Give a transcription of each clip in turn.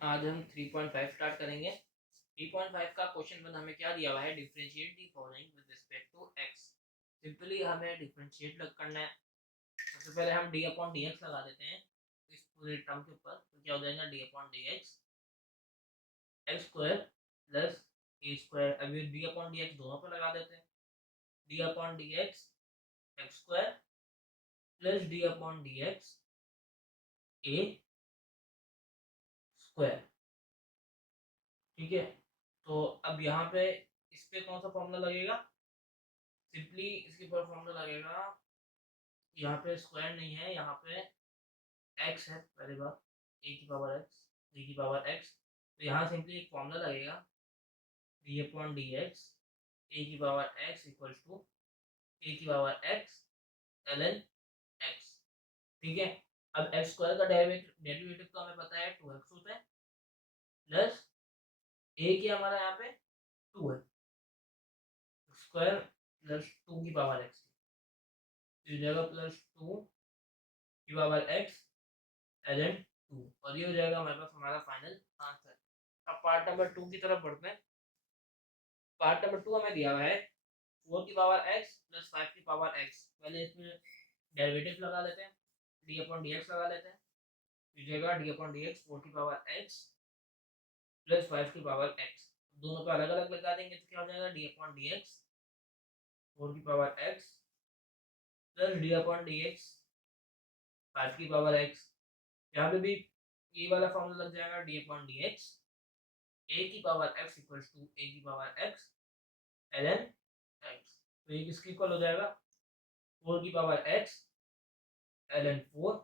आज हम 3.5 स्टार्ट करेंगे। 3.5 का क्वेश्चन वन हमें क्या दिया हुआ है, differentiate the following with respect to X. Simply हमें डिफरेंशिएट करना है। सबसे पहले हम डी अपॉन डी एक्स लगा देते हैं इस पूरे टर्म के ऊपर, तो क्या हो जाएगा D upon D x x square plus a square. अभी डी अपॉन डी एक्स दोनों पर लगा देते हैं, d upon D x x square plus d upon D x a square. ठीक है, तो अब यहाँ पे इस पे कौन सा फॉर्मूला लगेगा, सिंपली इसके ऊपर फॉर्मूला लगेगा। यहाँ पे स्क्वायर नहीं है, यहाँ पे एक्स है, पहली बात ए की पावर एक्स डी की पावर एक्स, तो यहाँ सिंपली एक फॉर्मूला लगेगा डी अपॉन डी एक्स ए की power X equals to A की power X L N X. ठीक है, अब एक्स स्क्वायर का डेरिवेटिव तो हमें पता है 2x होता है, प्लस ए की हमारा यहाँ पे 2 है, स्क्वायर प्लस 2 की पावर एक्स हो जाएगा प्लस 2 की पावर एक्स एल एन 2, और ये हो जाएगा हमारे पास हमारा फाइनल आंसर। अब पार्ट नंबर 2 की तरफ बढ़ते हैं। पार्ट नंबर 2 हमें दिया हुआ है 4 की पावर x प्लस 5 की पावर x। पहले इसमें डेरिवेटिव लगा लेते हैं, डी अपॉन डी एक्स लगा लेते हैं, दीजिएगा डी अपॉन डी एक्स 4 की पावर x प्लस 5 की पावर x। दोनों पे अलग अलग लगा देंगे तो क्या हो जाएगा डी अपॉन डी एक्स 4 की power x plus d upon D x 5 की पावर x। यहाँ पे भी ये वाला फॉर्मूला लग जाएगा डी अपॉन डी एक्स ए की power x equals to A की power x L N X. तो ये किसके इक्वल हो जाएगा 4 की power x L N 4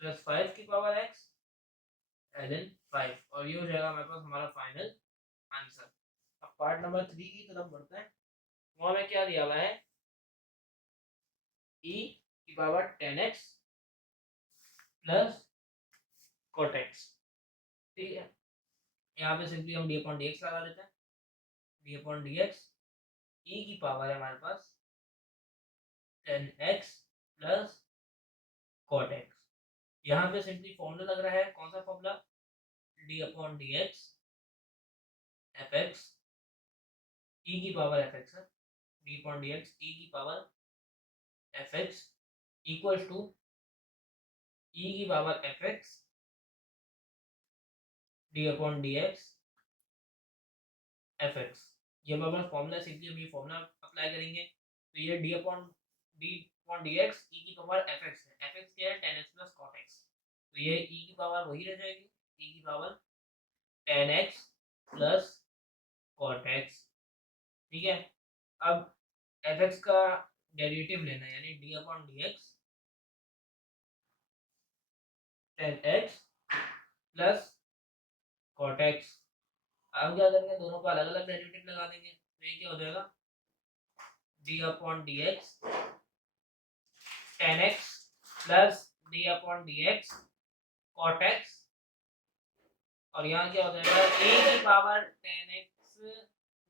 plus 5 की पावर x एल एन 5, और ये हो जाएगा हमारे पास हमारा फाइनल आंसर। अब पार्ट नंबर 3 की तरफ बढ़ते हैं। वहाँ में क्या दिया हुआ है e की power 10x plus cot x। ठीक है, यहाँ पे सिंपली हम डी अपॉन डी एक्स लगा देते हैं, d upon D x e की पावर है हमारे पास 10x प्लस cot x। यहाँ पे सिंपली फॉर्मूला लग रहा है, कौन सा formula, d upon D x f x e की पावर एफ एक्स है, d upon D x e की power f x equal to e की power f x d upon D x f x. ये हमारा formula, simply हम ये formula apply करेंगे, तो ये D upon D x e की पावर एफ एक्स है, एफ एक्स क्या है 10x प्लस कॉट एक्स, तो ये ई की पावर वही रह जाएगी, ई की power 10x plus cot x. ठीक है, अब एफ एक्स का डेरिवेटिव लेना है, यानी D upon D x 10x plus cot X. अब क्या करेंगे, दोनों को अलग अलग डेरिवेटिव लगा देंगे, तो ये क्या हो जाएगा D upon D x 10x plus d upon D x cot x, और यहाँ क्या हो जाएगा ए की power 10x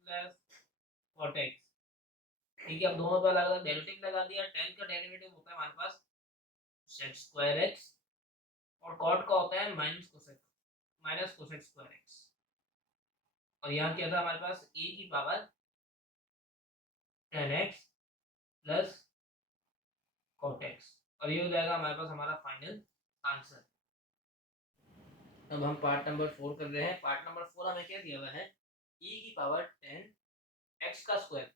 plus cot x. ठीक है, अब दोनों पर अलग अलग डेरिवेटिव लगा दिया। 10 का डेरिवेटिव होता है हमारे पास सेक स्क्वायर एक्स, और कॉट का होता है माइनस कोसेक स्क्वायर एक्स, और यहाँ क्या था हमारे पास ए की power 10x plus cot x, और ये हो जाएगा हमारे पास हमारा फाइनल आंसर। अब हम पार्ट नंबर 4 कर रहे हैं। पार्ट नंबर 4 हमें क्या दिया हुआ है e की पावर 10x का स्क्वायर।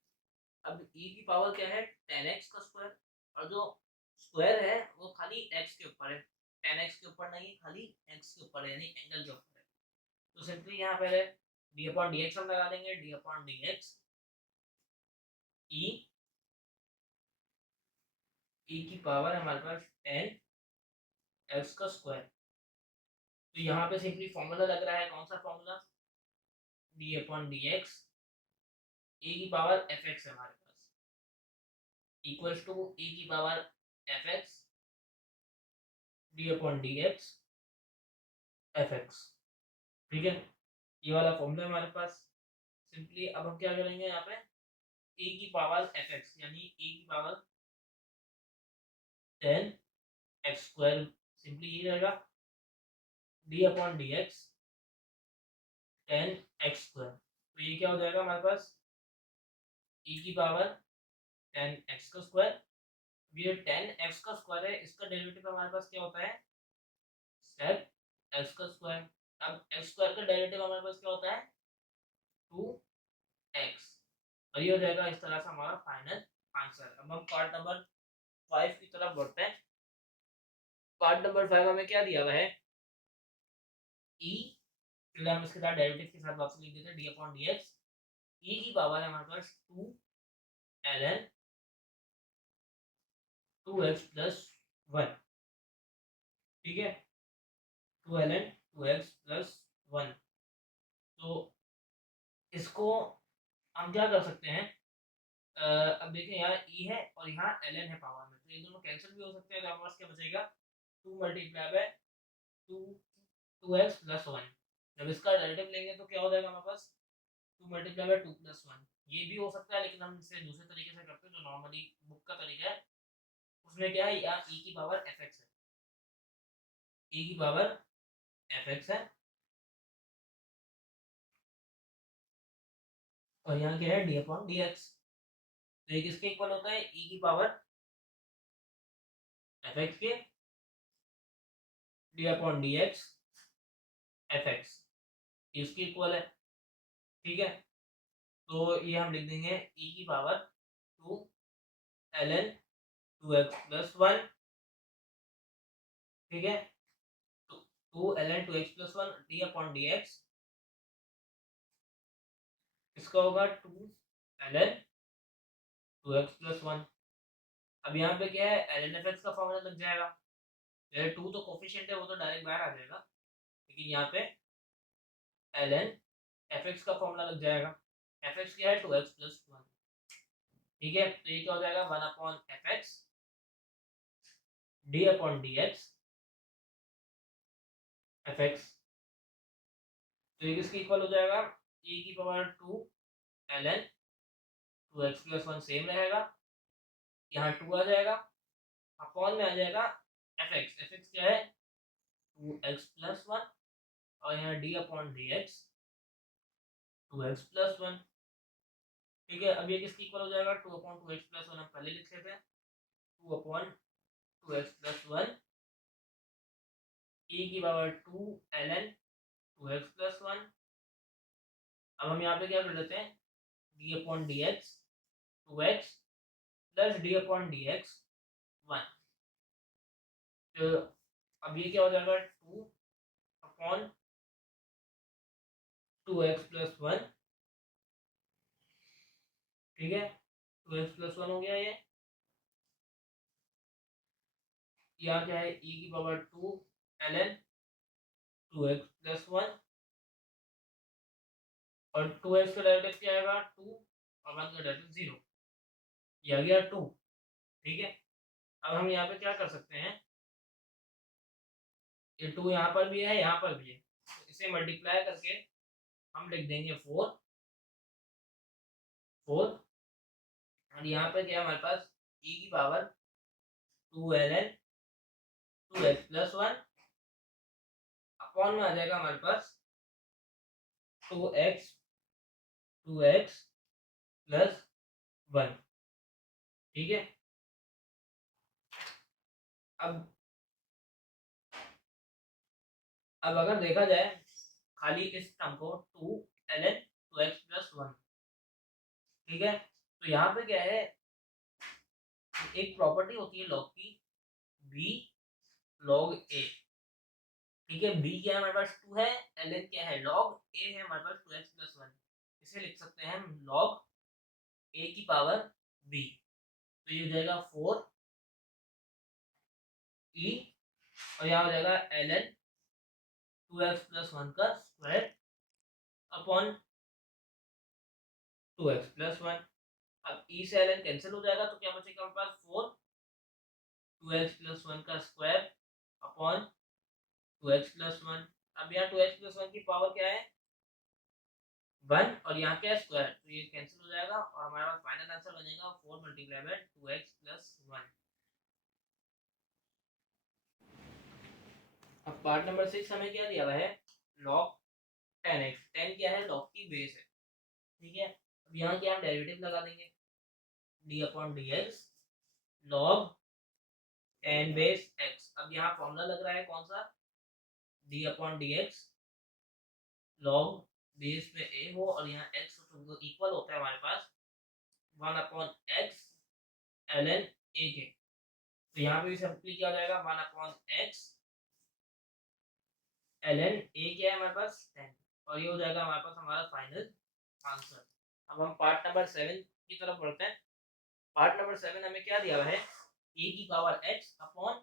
अब e की पावर क्या है 10x का स्क्वायर, और जो स्क्वायर है वो खाली x के ऊपर है, 10x के ऊपर नहीं, खाली x के ऊपर है, यानी एंगल के ऊपर है। तो सिंपली यहाँ पहले डी अपॉन डी एक्स हम लगा देंगे, D upon D x e की पावर हमारे पास 10x का स्क्वायर। तो यहाँ पे सिंपली फॉर्मूला लग रहा है, कौन सा formula, d upon D x ए की पावर एफ एक्स है हमारे पास, इक्वल्स टू ए की power f x d upon D x f x. ठीक है, ये वाला फॉर्मूला हमारे पास। सिंपली अब हम क्या करेंगे, यहाँ पे ए की पावर एफ एक्स यानी ए की पावर 10x स्क्वायर, सिंपली ये रहेगा D upon D x 10x²। तो ये क्या हो जाएगा हमारे पास e की पावर 10x²। ये 10x² है, इसका डेरिवेटिव हमारे पास क्या होता है sec x²। अब x² का डेरिवेटिव हमारे पास क्या होता है 2x। और ये हो जाएगा इस तरह से हमारा फाइनल आंसर। अब हम पार्ट नंबर 5 की तरफ बढ़ते हैं। पार्ट नंबर 5 हमें क्या दिया हुआ है e, फिर हम इसके साथ डेरिवेटिव के साथ वापस लिख देते हैं d/dx। e की पावर है हमारे पास 2ln 2x प्लस 1। ठीक है, 2ln 2x प्लस 1। तो इसको हम क्या कर सकते हैं, अब देखिए यहाँ e है और यहाँ ln है पावर में, तो ये दोनों कैंसिल भी हो सकते हैं। तो हमारे पास क्या बचेगा 2 मल्टीप्लाई बाय 2x प्लस 1। जब इसका डेरिवेटिव लेंगे तो क्या हो जाएगा हमारे पास 2 मल्टीप्लाई बाय 2 प्लस 1। ये भी हो सकता है, लेकिन हम इसे दूसरे तरीके से करते हैं जो नॉर्मली बुक का तरीका है। उसमें क्या है यहाँ e की पावर fx है, e की पावर fx है, और यहाँ क्या है d/dx। तो ये किसके इक्वल होता है e की पावर fx के d/dx fx, इसके इक्वल है। ठीक है, तो ये हम लिख देंगे e की पावर 2ln 2x प्लस 1। ठीक है, तो 2ln 2x प्लस 1 d/dx, इसका होगा 2ln 2x प्लस 1। अब यहाँ पे क्या है ln fx का फॉर्मूला लग जाएगा। ये 2 तो कोफिशिएंट है, वो तो डायरेक्ट बाहर आ जाएगा, लेकिन यहाँ पे ln fx का फॉर्मूला लग जाएगा। fx क्या है 2x प्लस 1। ठीक है, तो ये क्या हो जाएगा 1/fx d/dx fx। तो ये किसके इक्वल हो जाएगा e की power 2ln 2x plus 1 same रहेगा, यहाँ 2 आ जाएगा, अपॉन में आ जाएगा fx क्या है 2x प्लस 1, और यहाँ d/dx 2x प्लस 1। ठीक है, अब ये किसके इक्वल हो जाएगा 2/2x प्लस 1 हम पहले लिख लेते हैं 2/2x प्लस 1 e की पावर 2ln 2x प्लस 1। अब हम यहाँ पे क्या कर देते हैं d/dx 2x प्लस d/dx 1। तो अब ये क्या हो जाएगा 2/2x प्लस 1। ठीक है, 2x प्लस 1 हो गया ये। यहाँ क्या है e की पावर 2ln 2x प्लस 1, और 2x का डेरिवेटिव क्या आएगा 2, और 1 का डेरिवेटिव 0, ये आ गया 2। ठीक है, अब हम यहाँ पे क्या कर सकते हैं, ये 2 यहाँ पर भी है यहाँ पर भी है, तो इसे मल्टीप्लाई करके हम लिख देंगे 4। और यहाँ पे क्या है हमारे पास e की power 2ln 2x plus 1, upon में आ जाएगा हमारे पास 2x प्लस 1। ठीक है, अब अगर देखा जाए खाली इस टर्म को 2ln 2x प्लस 1। ठीक है, तो यहाँ पे क्या है एक प्रॉपर्टी होती है लॉग की b log a। ठीक है, b क्या है हमारे पास 2 है, ln क्या है log a है हमारे पास 2x प्लस 1। इसे लिख सकते हैं हम log a की पावर b। तो ये हो जाएगा 4 e, और यहाँ हो जाएगा ln 2x प्लस 1 का स्क्वायर अपॉन 2x प्लस 1। अब e से ln कैंसिल हो जाएगा, तो क्या बचेगा हमारे पास 4 2x प्लस 1 का स्क्वायर अपॉन 2x प्लस 1। अब यहाँ 2x प्लस 1 की पावर क्या है 1, और यहाँ क्या है स्क्वायर, तो ये कैंसिल हो जाएगा, और हमारे पास फाइनल आंसर बनेगा 4 मल्टीप्लाई बाय 2x प्लस 1। अब पार्ट नंबर 6 हमें क्या दिया हुआ है log 10x। 10 क्या बेस है, ठीक है। अब यहाँ क्या हम डेरिवेटिव लगा देंगे, D upon D x log ten base x. अब यहाँ फॉर्मूला लग रहा है कौन सा, D upon D x log base में ए हो और यहाँ एक्स तो इक्वल होता है हमारे पास 1 upon x L n a के। तो यहाँ पे भी सिंपली क्या हो जाएगा 1 upon x L n a क्या है हमारे पास 10, और ये हो जाएगा हमारे पास हमारा फाइनल आंसर। अब हम पार्ट नंबर 7 की तरफ बढ़ते हैं। पार्ट नंबर 7 हमें क्या दिया हुआ है, ए की power x upon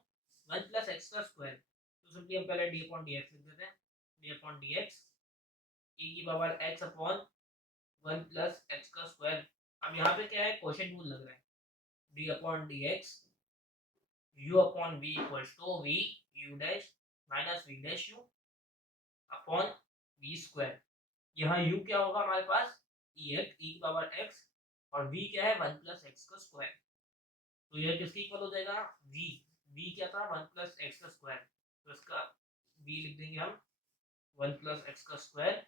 1 plus x का स्क्वायर। तो सिंपली हम पहले डी अपॉन डी एक्स लिख देते हैं, d upon D x e की power x upon 1 plus x का स्क्वायर। अब यहाँ पे क्या है, क्वोशिएंट रूल लग रहा है, d upon D x u upon v equals to v u dash minus v dash u upon v square. यहाँ u क्या होगा हमारे पास e की पावर x और v क्या है 1 प्लस एक्स का स्क्वायर। तो यह किसके इक्वल हो जाएगा, v क्या था 1 प्लस एक्स का स्क्वायर, तो इसका v लिख देंगे हम 1 प्लस एक्स का स्क्वायर।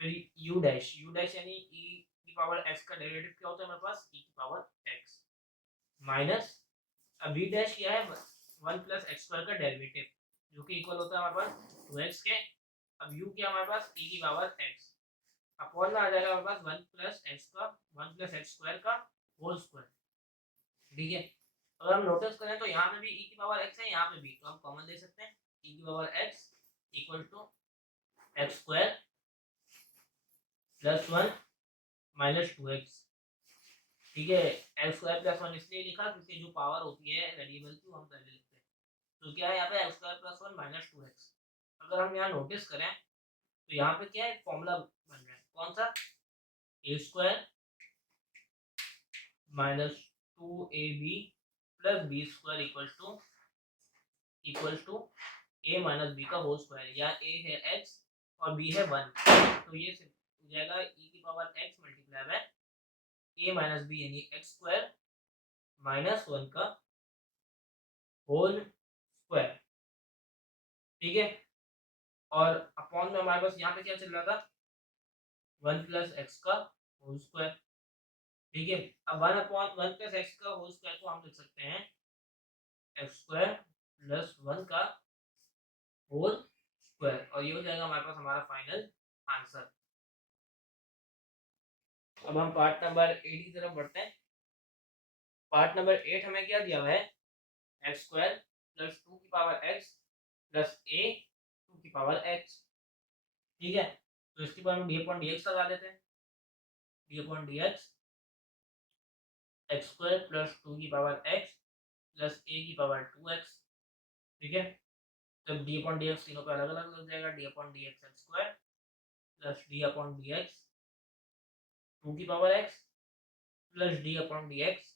फिर u डैश यानी e की पावर x का डेरिवेटिव क्या होता है हमारे पास e की पावर x माइनस, अब v डैश क्या है 1 प्लस एक्स स्क्वायर का डेरिवेटिव जो कि इक्वल होता है हमारे पास 2x के। अब u क्या हमारे पास e की पावर x अपॉन में आ जाएगा हमारे पास 1 प्लस एक्स स्क्वायर का होल स्क्वायर, ठीक है। अगर हम नोटिस करें तो यहाँ पे भी e की पावर x है, यहाँ पे भी, तो हम कॉमन ले सकते हैं e की power x equal to x square plus 1 minus 2x, ठीक है। एक्स स्क्वायर प्लस 1 इसलिए लिखा क्योंकि जो पावर होती है वेरिएबल की वो हम पहले लिखते हैं। तो क्या है यहाँ पे x square plus 1 minus 2x। अगर हम यहाँ नोटिस करें तो यहाँ पे क्या है फॉर्मूला बन रहा है कौन सा, a square minus 2ab plus b square equals to a minus b का होल स्क्वायर। या ए है x और b है 1, तो ये हो जाएगा e की power x multiply by a minus b यानी एक्स स्क्वायर माइनस 1 का होल स्क्वायर, ठीक है। और अपॉन में हमारे पास यहाँ पे क्या चल रहा था 1 प्लस एक्स का होल स्क्वायर, ठीक है। अब 1 अपॉन 1 प्लस एक्स का होल स्क्वायर को हम लिख सकते हैं एक्स स्क्वायर प्लस 1 का होल स्क्वायर, और ये हो जाएगा हमारे पास हमारा फाइनल आंसर। अब हम पार्ट नंबर 8 की तरफ बढ़ते हैं। पार्ट नंबर 8 हमें क्या दिया हुआ है, एक्स स्क्वायर प्लस 2 की पावर एक्स प्लस ए 2 की पावर एक्स, ठीक है। तो इसके बाद हम डी अपॉन डी एक्स लगा देते हैं, d upon D x x square plus 2 की पावर एक्स प्लस ए की पावर 2x, ठीक है। जब डी अपॉन डी एक्स तीनों पे अलग अलग लग जाएगा, D upon D x x square plus d upon D x 2 की power x plus d upon D x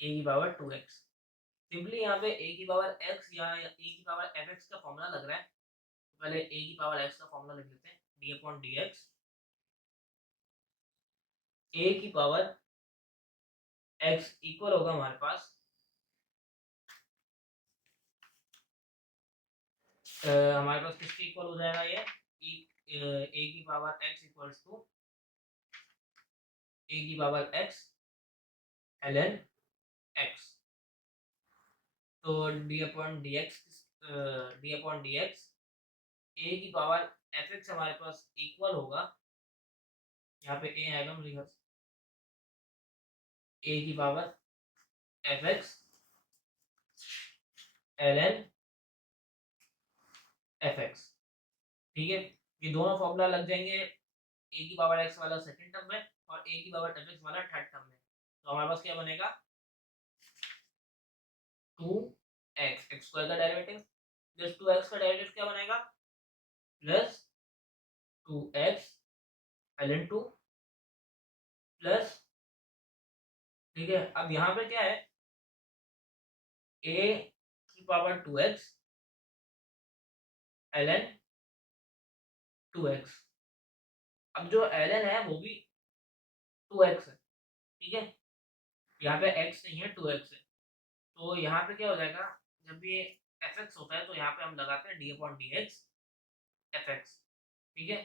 ए की पावर 2x। सिंपली यहाँ पे a की पावर x या a की पावर fx का फॉर्मूला लग रहा है, तो पहले a की पावर x का फॉर्मूला लिख लेते हैं, d upon D x a की पावर x इक्वल होगा हमारे पास हमारे पास किसके इक्वल हो जाएगा ये a की power x equals to a की पावर x ln x। तो d upon D x a की पावर fx हमारे पास इक्वल होगा, यहाँ पे a आएगा लिखा a की पावर fx ln fx, ठीक है। ये दोनों फॉर्मूला लग जाएंगे a की पावर x वाला सेकंड टर्म में और a की पावर fx वाला थर्ड टर्म में। तो हमारे पास क्या बनेगा 2x एक्स स्क्वायर का डेरिवेटिव प्लस 2x का डेरिवेटिव क्या बनेगा प्लस 2x ln 2 प्लस, ठीक है। अब यहाँ पे क्या है a की पावर 2x ln 2x। अब जो ln है वो भी 2x है, ठीक है। यहाँ पे x नहीं है 2x है, तो यहाँ पे क्या हो जाएगा जब ये fx होता है तो यहाँ पे हम लगाते हैं d upon D x fx, ठीक है।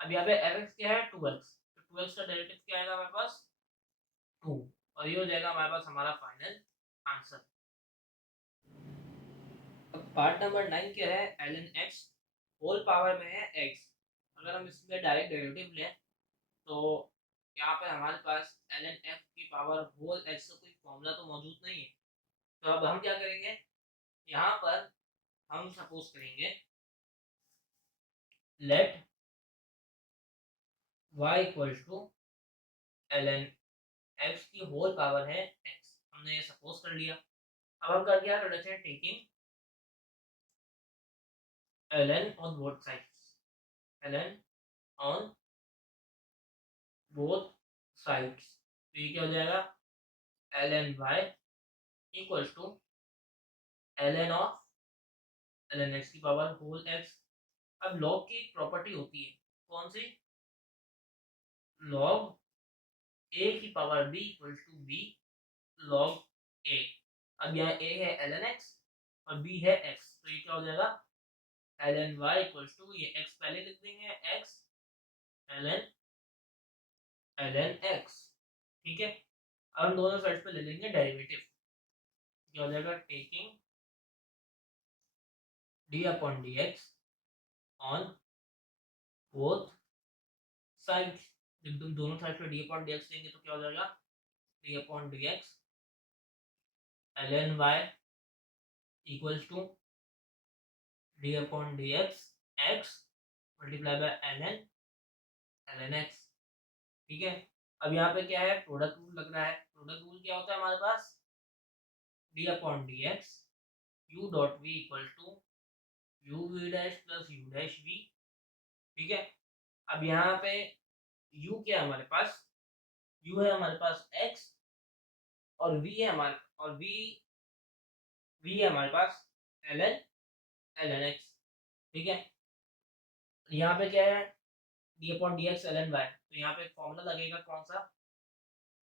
अब यहाँ पे fx क्या है 2x, तो 2x का डेरिवेटिव क्या आएगा हमारे पास 2, और ये हो जाएगा हमारे पास हमारा फाइनल आंसर। अब पार्ट नंबर 9 क्या है, ln x होल पावर में है x। अगर हम इसमें डायरेक्ट डेरिवेटिव लें तो यहाँ पे हमारे पास ln f की पावर होल x का कोई फॉर्मूला तो मौजूद नहीं है। तो अब हम क्या करेंगे, यहाँ पर हम सपोज करेंगे let y equal to ln x की होल पावर है x, हमने ये सपोज कर लिया। अब हम कर दिया relation taking ln on both sides, ln on both sides, तो ये क्या हो जाएगा ln y equal to ln of ln x की पावर होल x। अब लॉग की एक प्रॉपर्टी होती है, कौन सी, लॉग a की power b equal to b log a। अब यहाँ a है ln x और b है x, तो ये क्या हो जाएगा ln y इक्वल टू, ये x पहले लिख देंगे x ln x, ठीक है। अब हम दोनों साइड पे ले लेंगे डेरिवेटिव, क्या हो जाएगा taking d upon dx on both sides. जब तुम दोनों साइड पे d अपॉन dx लेंगे तो क्या हो जाएगा d upon dx ln y equals to d upon dx x multiply by ln x, ठीक है। अब यहाँ पे क्या है, प्रोडक्ट रूल लग रहा है। प्रोडक्ट रूल क्या होता है हमारे पास, d upon dx u dot v equal to u v dash plus u dash v, ठीक है। अब यहाँ पे u क्या है हमारे पास, u है हमारे पास x और v है हमारे, और v है हमारे पास ln x, ठीक है। यहाँ पे क्या है d upon dx ln y, तो यहाँ पे फॉर्मूला लगेगा कौन सा,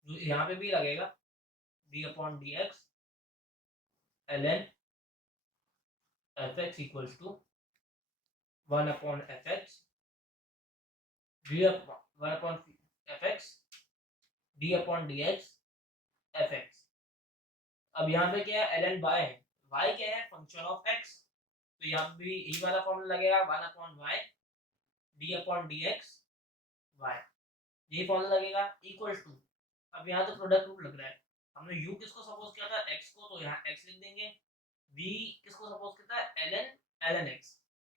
जो यहाँ पे भी लगेगा d upon dx ln fx equals to 1 upon fx d upon 1 upon fx d upon dx fx। अब यहाँ पे क्या है ln y है, y क्या है फंक्शन ऑफ x, तो यहाँ पे भी यही वाला फॉर्मूला लगेगा 1 upon y d upon dx y, ये फॉर्मूला लगेगा इक्वल टू। अब यहाँ तो प्रोडक्ट रूल लग रहा है, हमने u किसको सपोज किया था x को, तो यहाँ x लिख देंगे। v किसको सपोज किया था ln x,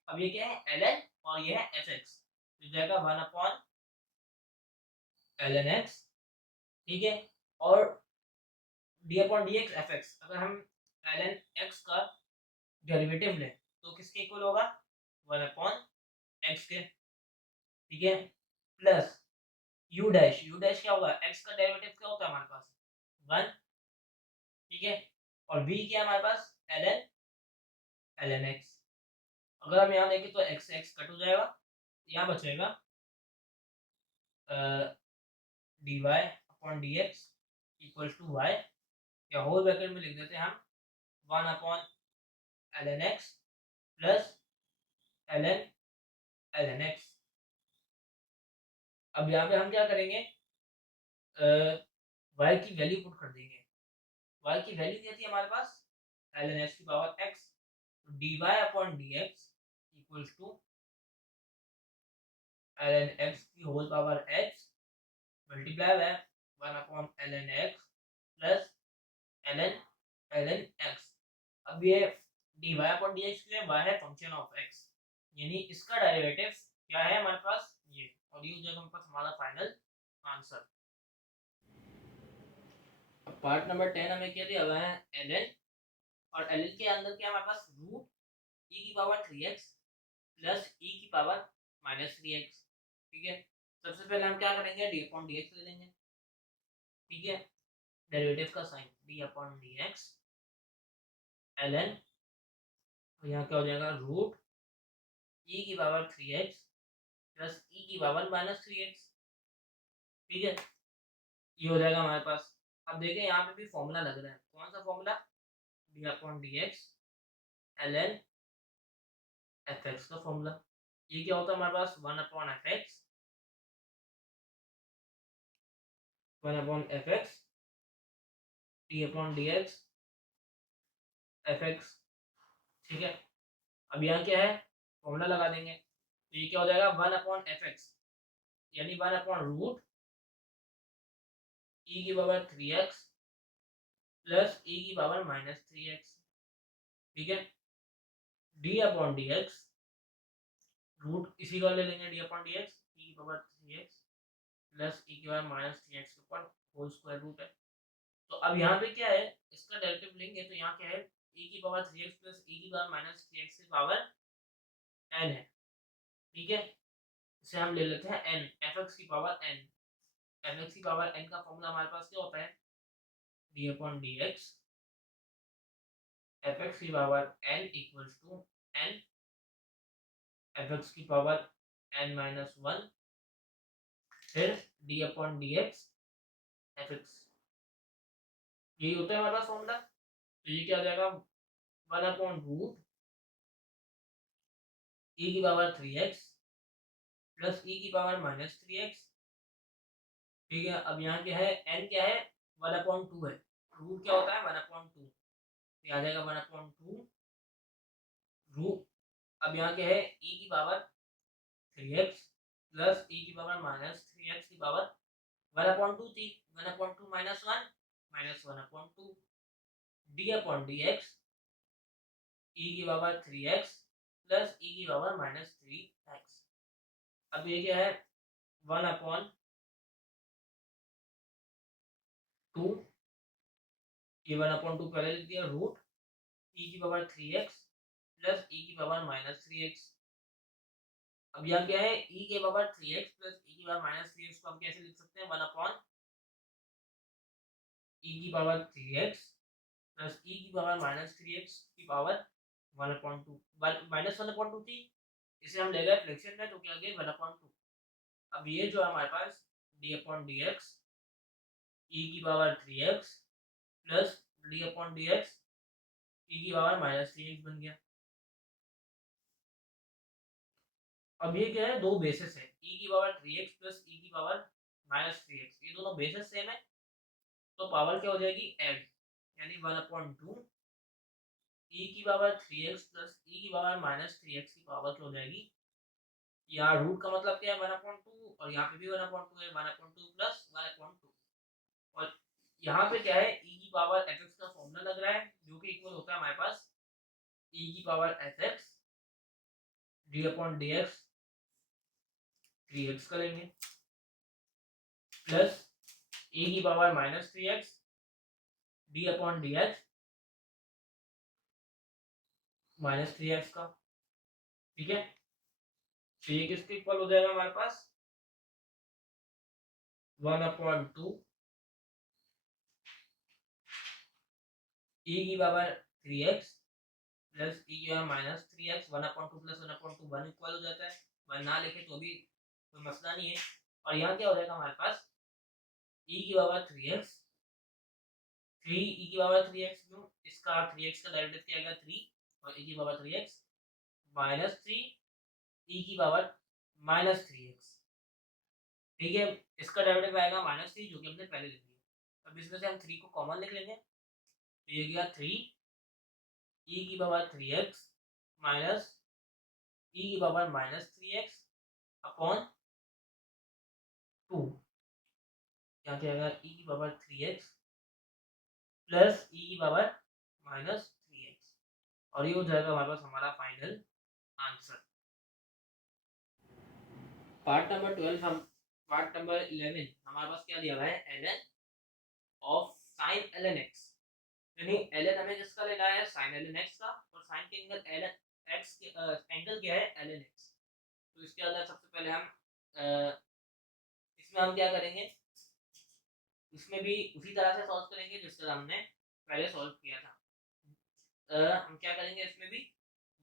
अब ये क्या है ln और ये है fx, तो जाएगा 1 अपॉन ln x, ठीक है। और d अपॉन dx fx, अगर हम ln x का डेरिवेटिव लें तो किसके इक्वल होगा 1 अपॉन x के, ठीक है, प्लस u डैश क्या होगा x का डेरिवेटिव क्या होता है हमारे पास 1, ठीक है। और v क्या है हमारे पास ln x। अगर हम यहाँ देखें तो x x कट हो जाएगा, यहाँ बचेगा dy upon dx equal to y, या होल ब्रैकेट में लिख देते हैं हम 1 upon ln x plus ln x। अब यहाँ पे हम क्या करेंगे, y की वैल्यू पुट कर देंगे। y की वैल्यू क्या थी हमारे पास ln x की पावर x, तो dy upon dx equals to ln x की whole power x multiply by 1 upon ln x plus ln x। अब ये dy अपॉन dx क्या है, y है फंक्शन ऑफ x, यानी इसका डेरिवेटिव क्या है हमारे पास ये, और ये हो जाएगा हमारे पास हमारा फाइनल आंसर। अब पार्ट नंबर 10 हमें क्या दिया हुआ है ln, और ln के अंदर क्या हमारे पास रूट e की पावर 3x प्लस e की पावर माइनस 3x, ठीक है। सबसे पहले हम क्या करेंगे d अपॉन dx ले लेंगे, ठीक है, डेरिवेटिव का sign d upon dx ln, तो यहाँ क्या हो जाएगा रूट e की पावर 3x प्लस e की पावर माइनस 3x, ठीक है, ये हो जाएगा हमारे पास। अब देखें यहाँ पे भी फॉर्मूला लग रहा है, कौन सा formula d upon dx ln fx का फॉर्मूला, ये क्या होता है हमारे पास 1 upon fx one upon f x d upon D x f x. ठीक है, अब यहाँ क्या है, फॉर्मूला लगा देंगे, तो ये क्या हो जाएगा, वन अपॉन एफ एक्स यानी वन अपॉन रूट ई की पावर 3x प्लस ई की पावर माइनस 3x। ठीक है, d upon D x root इसी का ले लेंगे, d upon D x e की पावर 3x प्लस ई की पावर माइनस 3x के ऊपर होल स्क्वायर रूट है। तो अब यहाँ पे क्या है, इसका डेरिवेटिव लेंगे तो यहाँ क्या है, e की पावर 3x प्लस e की पावर माइनस 3x की पावर n है। ठीक है, इसे हम ले लेते हैं n, fx की पावर n। fx की पावर n का फॉर्मूला हमारे पास क्या होता है, d अपॉन dx fx की power n equals to n fx की पावर n माइनस 1 फिर d अपॉन dx fx, यही होता है हमारा फॉर्मूला। तो ये क्या हो जाएगा, 1 अपॉन रूट e की पावर 3x प्लस e की पावर माइनस 3x। ठीक है, अब यहाँ क्या है, n क्या है, 1/2 है, रूट क्या होता है 1/2, आ जाएगा 1/2 रूट। अब यहाँ क्या है, e की पावर 3x प्लस e की पावर माइनस 3x की पावर 1/2 थी, 1/2 minus 1 minus 1/2 d upon D x e की पावर 3x प्लस ई की पावर माइनस 3x। अब ये क्या है, 1/2 ये 1/2 पहले लिख दिया, रूट ई की पावर 3x प्लस ई की पावर माइनस 3x। अब यहाँ क्या है, e के पावर 3x प्लस e की पावर माइनस 3x को हम कैसे लिख सकते हैं, 1 अपॉन e की पावर 3x प्लस e की पावर माइनस 3x की पावर 1/2 माइनस 1/2 थी, इसे हम ले गए फ्रैक्शन में तो क्या गया 1/2। अब ये जो है हमारे पास d अपॉन dx e की power 3x plus d upon dx e की पावर माइनस 3x बन गया। अब ये क्या है, दो बेसिस है, e की पावर 3x प्लस e की पावर माइनस 3x, ये दोनों बेसिस सेम है, तो पावर क्या हो जाएगी ऐड, यानी 1/2 e की पावर 3x प्लस e की पावर माइनस 3x की पावर क्या हो जाएगी, यहाँ रूट का मतलब क्या है 1/2 और यहाँ पे भी 1/2 है, 1/2 प्लस 1/2 और यहाँ पे क्या है, e की पावर fx का फॉर्मूला लग रहा है जो कि इक्वल होता है हमारे पास e की power fx d upon dx 3x करेंगे प्लस e की power minus 3x d upon dx minus 3x का। ठीक है, तो ये किसके इक्वल हो जाएगा हमारे पास, 1/2 e की पावर 3x प्लस e की power minus 3x 1/2 plus 1/2 1 equal हो जाता है, 1 ना लिखे तो भी कोई मसला नहीं है। और यहाँ क्या हो जाएगा हमारे पास, e की पावर 3x 3 e की पावर 3x क्यों, इसका 3x का डेरिवेटिव क्या आएगा 3 और e की पावर 3x माइनस 3 e की पावर माइनस 3x। ठीक है, इसका डेरिवेटिव आएगा माइनस 3 जो कि हमने पहले लिख लिया। अब इसमें से हम 3 को कॉमन लिख लेंगे, तो ये गया 3 e की पावर 3x माइनस e की पावर माइनस 3x अपॉन 2, क्या क्या आएगा e की पावर 3x प्लस e की पावर माइनस 3x, और ये हो जाएगा हमारे पास हमारा फाइनल आंसर। पार्ट नंबर 12 हम पार्ट नंबर 11 हमारे पास क्या दिया हुआ है, ln of sin ln x, यानी ln हमें किसका लेना है, sin ln x का, और sin के एंगल ln x के एंगल क्या है ln x। तो इसके अंदर सबसे पहले हम इसमें हम क्या करेंगे, इसमें भी उसी तरह से सॉल्व करेंगे जिस तरह हमने पहले सॉल्व किया था। हम क्या करेंगे, इसमें भी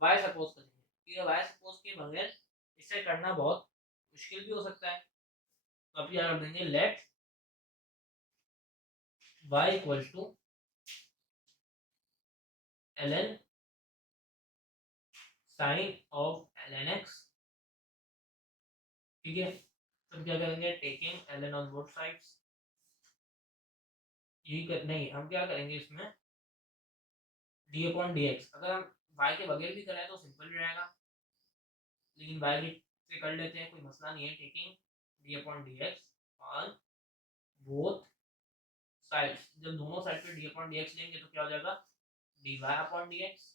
y सपोज करेंगे, क्योंकि y सपोज के बगैर इसे करना बहुत मुश्किल भी हो सकता है। तो अब क्या कर देंगे, let y equals to ln sin of ln x। ठीक है, तो क्या करेंगे, taking ln on both sides नहीं, हम क्या करेंगे इसमें, डी अपॉन डी एक्स। अगर हम वाई के बगैर भी करें तो सिंपल रहेगा, लेकिन वाई से कर लेते हैं, कोई मसला नहीं है। Taking D upon D x on both sides. जब दोनों साइड पे डी अपॉन डी एक्स लेंगे तो क्या हो जाएगा, d y upon D x.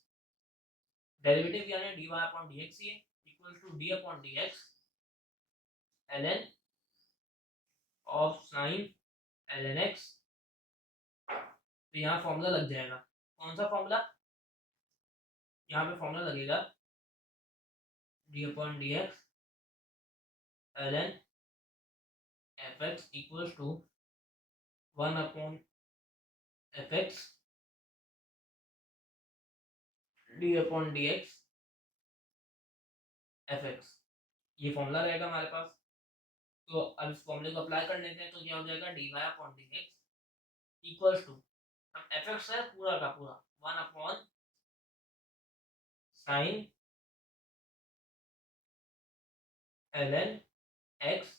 Derivative यानी d y upon D x ही है, equal to d upon D x ln of sine ln x। तो यहाँ फॉर्मूला लग जाएगा, कौन सा फॉर्मूला, यहाँ पे फॉर्मूला लगेगा D upon D x ln f x equal to 1 upon f x d upon D x f x. ये फॉर्मूला रहेगा हमारे पास। तो अब इस फॉर्मूले को अप्लाई कर लेते हैं, तो क्या हो जाएगा, d y upon D x equal to, अब एफ एक्स है पूरा का पूरा, 1 upon sine ln x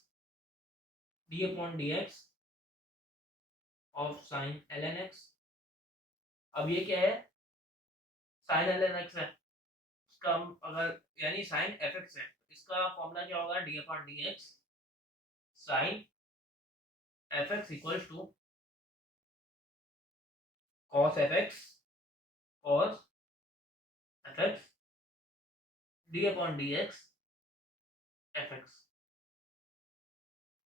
d upon D x of sine ln x। अब ये क्या है, साइन ln x है, इसका हम अगर यानी साइन एफ एक्स है, इसका फॉर्मूला क्या होगा, d upon D x sine f x equal to cos f x d upon D x f x.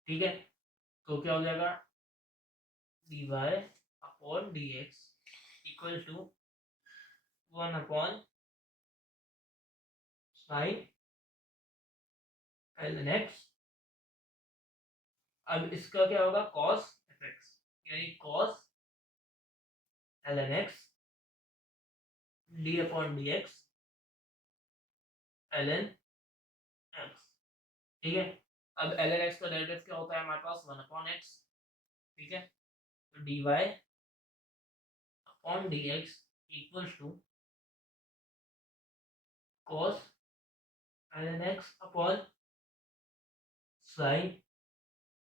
ठीक है, तो क्या हो जाएगा, d y upon D x equal to 1 upon sine ln x। अब इसका क्या होगा, cos fx यानी cos ln x d upon D x ln x। ठीक है, अब ln x का डेरिवेटिव क्या होता है हमारे पास, 1 अपॉन x। ठीक है, तो dy upon dx equal to cos ln x upon sin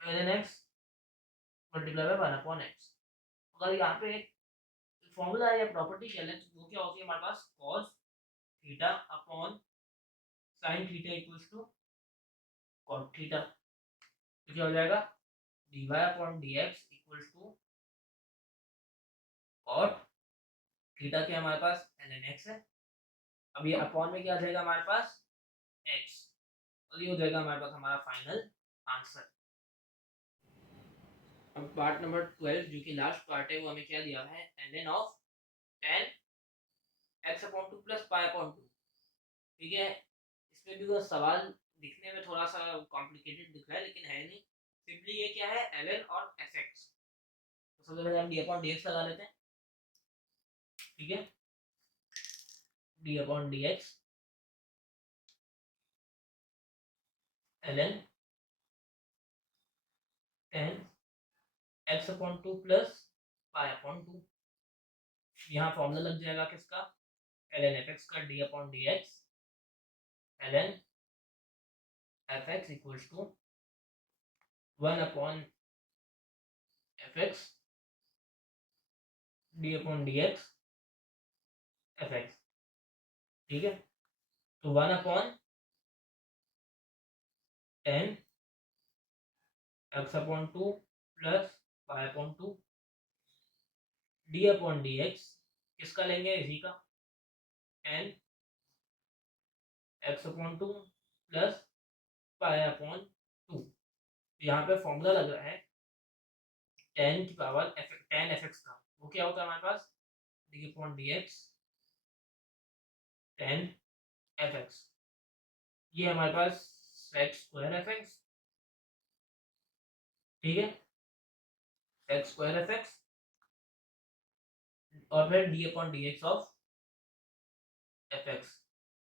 ln x multiply by 1 upon x। अगर यहाँ पे एक फॉर्मूला या प्रॉपर्टी कह लें तो वो क्या होती है हमारे पास, cos theta upon sin theta equals to cot theta. तो क्या हो जाएगा, dy upon dx equals to cot theta क्या हमारे पास ln x है। अब ये अपॉन में क्या आ जाएगा हमारे पास x, और ये हो जाएगा हमारे पास हमारा फाइनल आंसर। अब पार्ट नंबर 12 जो कि लास्ट पार्ट है, वो हमें क्या दिया है, ln of tan x upon 2 plus pi upon 2। ठीक है, इसमें भी वो सवाल दिखने में थोड़ा सा कॉम्प्लिकेटेड दिख रहा है, लेकिन है नहीं, सिंपली ये क्या है, ln और fx। तो सबसे पहले हम d अपॉन dx लगा लेते हैं। ठीक है, d upon dx ln tan x upon 2 plus pi upon 2। यहाँ फॉर्मूला लग जाएगा किसका, ln fx का d upon dx ln fx equals to 1 upon fx d upon dx fx। ठीक है, तो 1 upon tan x upon 2 plus pi upon 2 d upon dx किसका लेंगे, इसी का, tan x upon 2 plus pi upon 2। यहाँ पे फॉर्मूला लग रहा है tan की पावर tan fx का, वो क्या होता है हमारे पास, d upon dx tan fx। ये हमारे पास sec स्क्वायर fx। ठीक है, sec स्क्वायर fx और फिर d upon dx of fx।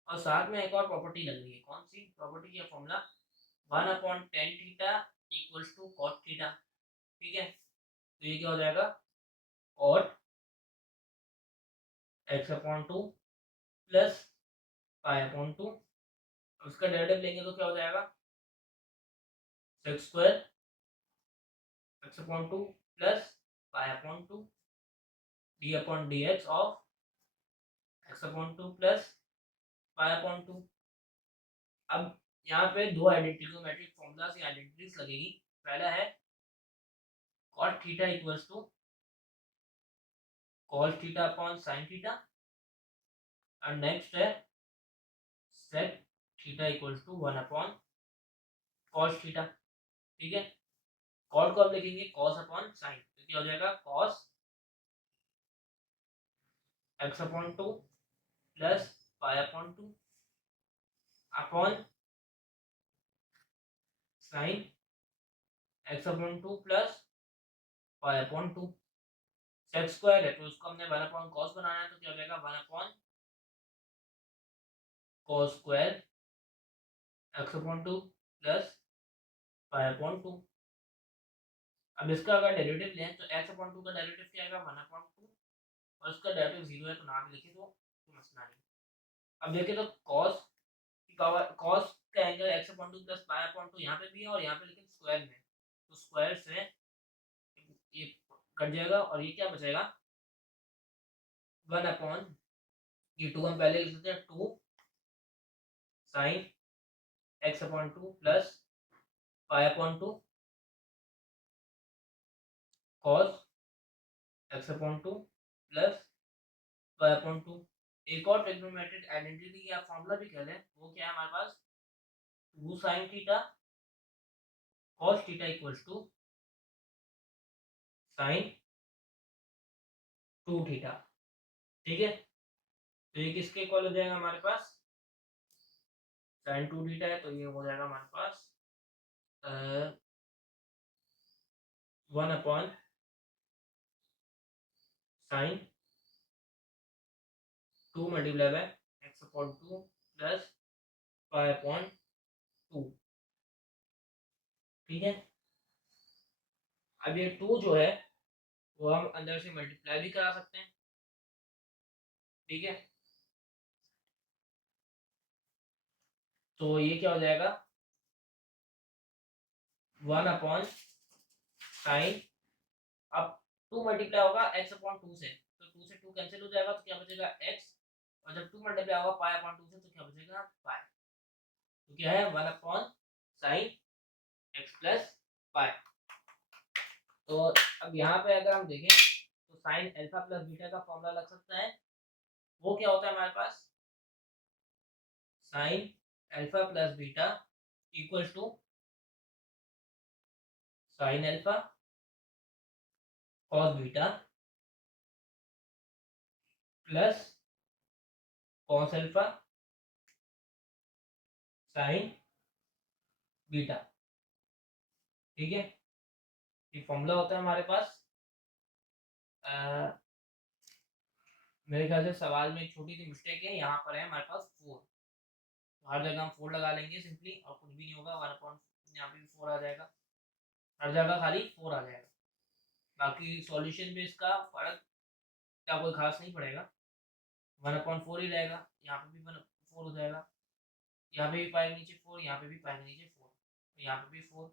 और साथ में एक और प्रॉपर्टी लग रही है, कौन सी प्रॉपर्टी या formula, 1 upon tan theta equals to cot theta. ठीक है, तो ये क्या हो जाएगा, cot x upon 2 plus pi upon 2। उसका डेरिवेटिव लेंगे तो क्या हो जाएगा, sec square x upon 2 plus pi upon 2 d upon D x of x upon 2 plus pi upon 2। अब यहाँ पे दो ट्रिग्नोमेट्रिक फॉर्मूलास या आइडेंटिटीज लगेगी। पहला है cot theta equals to cos theta upon sin theta और नेक्स्ट है sec theta equals to 1 upon cos theta. ठीक है, cot को हम लिखेंगे cos अपॉन sin, तो क्या हो जाएगा cos x upon 2 plus pi upon 2 upon sin x upon 2 plus pi upon 2। Sec square है तो उसको हमने 1 अपॉन cos बनाना है, तो क्या हो जाएगा 1 upon cos square x upon 2 plus pi upon 2। अब इसका अगर डेरिवेटिव लें तो x अपॉन 2 का डेरिवेटिव क्या आएगा 1 अपॉन 2 और इसका डेरिवेटिव 0 है तो ना भी लिखे तो मसला नहीं। अब देखें तो cos की पावर cos का angle x upon 2 plus pi upon 2 यहाँ पे भी है और यहाँ पे लेकिन स्क्वायर में, तो स्क्वायर से ये कट जाएगा और ये क्या बचेगा 1 अपॉन ये 2 हम पहले लिख सकते हैं 2 sin x upon 2 plus pi upon 2 cos x upon 2 plus pi upon 2। एक और ट्रिग्नोमेट्रिक आइडेंटिटी या फॉर्मूला भी कह लें, वो क्या है हमारे पास 2 sin theta cos theta equals to sin 2 theta. ठीक है, तो ये किसके इक्वल हो जाएगा हमारे पास sin 2 थीटा है, तो ये हो जाएगा हमारे पास 1 upon sin 2 multiply by x upon 2 plus pi upon 2। ठीक है, अब ये 2 जो है वो हम अंदर से मल्टीप्लाई भी करा सकते हैं। ठीक है, तो ये क्या हो जाएगा 1 अपॉन साइन, अब 2 मल्टीप्लाई होगा x अपॉन 2 से, तो 2 से 2 कैंसिल हो जाएगा तो क्या बचेगा x, और जब 2 मल्टीप्लाई होगा पाई अपॉन 2 से तो क्या बचेगा पाई, तो क्या है 1 upon sine x plus pi. तो अब यहाँ पे अगर हम देखें तो साइन अल्फा प्लस बीटा का फॉर्मूला लग सकता है, वो क्या होता है हमारे पास sine alpha plus beta equals to sine alpha cos beta plus cos alpha sine beta. ठीक है, ये फॉर्मूला होता है हमारे पास। मेरे ख्याल से सवाल में एक छोटी सी मिस्टेक है, यहाँ पर है हमारे पास 4, तो हर जगह हम 4 लगा लेंगे सिंपली और कुछ भी नहीं होगा, 1 अपॉन यहाँ पे भी 4 आ जाएगा, हर जगह खाली 4 आ जाएगा। बाकी सॉल्यूशन में इसका फर्क क्या कोई खास नहीं पड़ेगा, 1 अपॉन 4 ही रहेगा, यहाँ पे भी 1 4 हो जाएगा, यहाँ पे भी पाई के नीचे 4, यहाँ पे भी पाई के नीचे 4, यहाँ पे भी 4,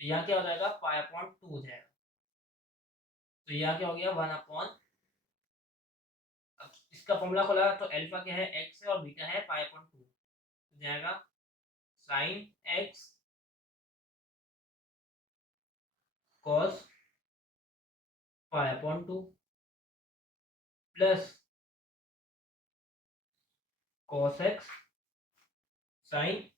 तो यहाँ क्या हो जाएगा पाई अपॉन 2 हो जाएगा, तो यहाँ क्या हो गया 1 अपॉन, इसका फॉर्मूला खोला तो अल्फा क्या है x है और बीटा है पाई अपॉन 2, तो जाएगा sine x cos pi upon 2 plus cos x sine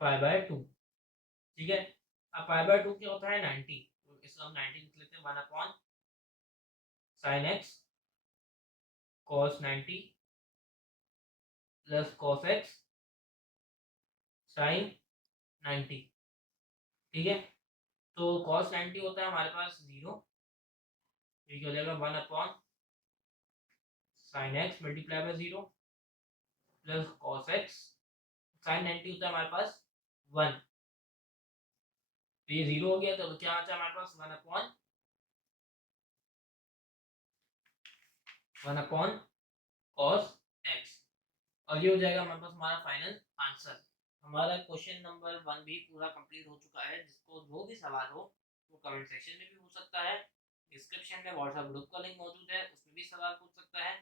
pi by 2। ठीक है, अब पाई बाय 2 क्या होता है 90, तो इसको हम 90 लिख लेते हैं 1 upon sine x cos 90 plus cos x sine 90। ठीक है, तो cos 90 होता है हमारे पास 0, ये क्या हो जाएगा 1 upon sine x multiply by 0 plus cos x sine 90 होता है हमारे पास 1, तो ये 0 हो गया, तो क्या आता है हमारे पास 1 अपॉन cos x, और ये हो जाएगा हमारे पास हमारा फाइनल आंसर। हमारा क्वेश्चन नंबर 1 भी पूरा कंप्लीट हो चुका है। जिसको जो भी सवाल हो वो कमेंट सेक्शन में भी पूछ सकता है, डिस्क्रिप्शन में व्हाट्सएप ग्रुप का लिंक मौजूद है, उसमें भी सवाल पूछ सकता है।